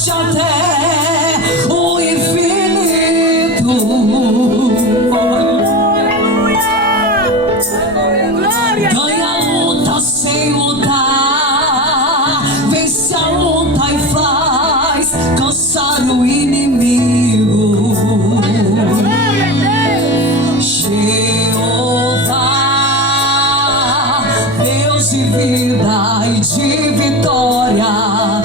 faz-te até o infinito. Ganha a luta sem lutar, vence a luta e faz cansar o inimigo. Jeová, Deus de vida e de vitória,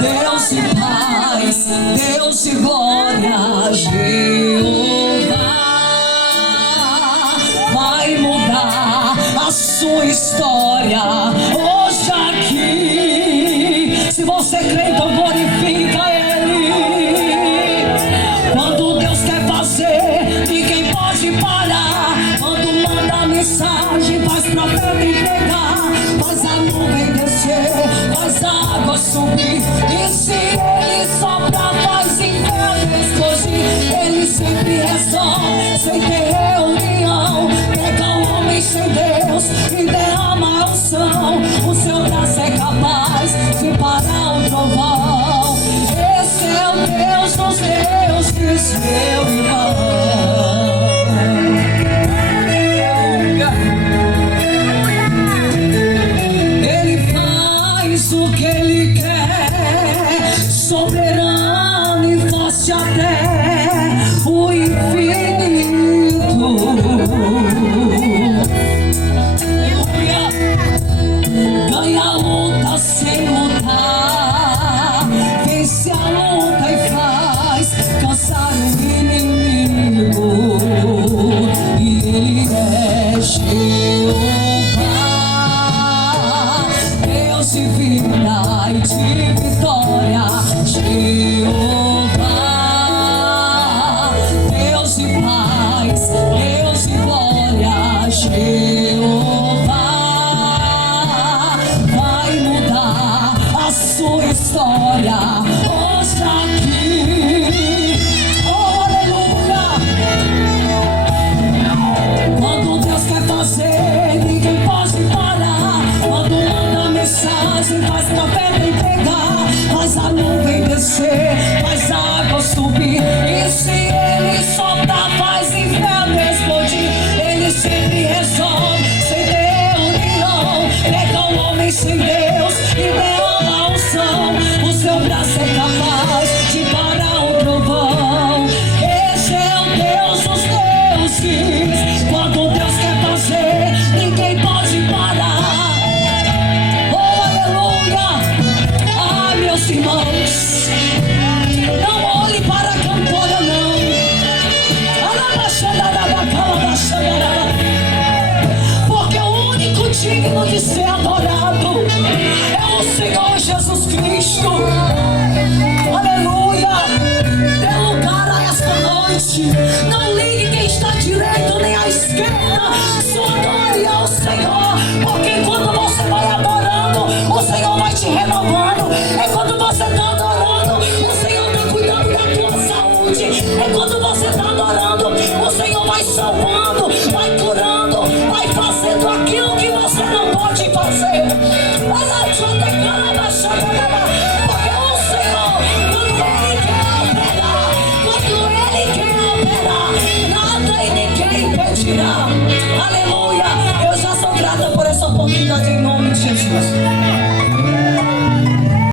Deus de paz, Deus de glória. Jeová vai mudar a sua história hoje aqui. Se você crê, então glorifica Ele. Quando Deus quer fazer, ninguém pode parar. Quando manda mensagem, faz profeta entregar, faz a nuvem descer, faz a água subir. E se Ele sopra, faz inferno explodir. Ele sempre resolve sem ter reunião. Pega o homem sem Deus e derrama a unção. O seu braço é capaz de parar o trovão. Esse é o Deus dos deuses, meu irmão. Ele faz o que Ele quer, soberano e forte até o infinito. Aleluia. Ganha a luta sem lutar, vence a luta e faz cansar o inimigo. E Ele é Jeová, Deus de vida e de vitória. Jeová, Deus de paz, Deus de glória. Jeová vai mudar a sua história hoje aqui. Oh, aleluia! Quando Deus quer fazer, ninguém pode parar. Quando manda mensagem, faz profeta entregar, faz a nuvem descer, faz a água subir. E se Ele soltar, faz inferno explodir. Ele sempre resolve sem ter união. Pega o homem sem Deus e derrama a unção. O seu braço é capaz de parar o trovão. Esse é o Deus dos deuses. Quando Deus quer fazer, ninguém pode parar. Oh, aleluia! Ah, meus irmãos, não olhe para a cantora, não. Porque o único digno de ser adorado é o Senhor Jesus Cristo. Aleluia! Dê lugar a esta noite. Não ligue quem está à direita nem à esquerda. Só adore ao Senhor. Porque enquanto você vai adorando, o Senhor vai te renovando. É quando você está adorando, o Senhor está cuidando da tua saúde. É quando você está adorando, o Senhor vai salvando, vai curando, vai fazendo aquilo que você não pode fazer. Porque o Senhor, quando Ele quer operar, nada e ninguém impedirá. Aleluia! Eu já sou grata por essa oportunidade em nome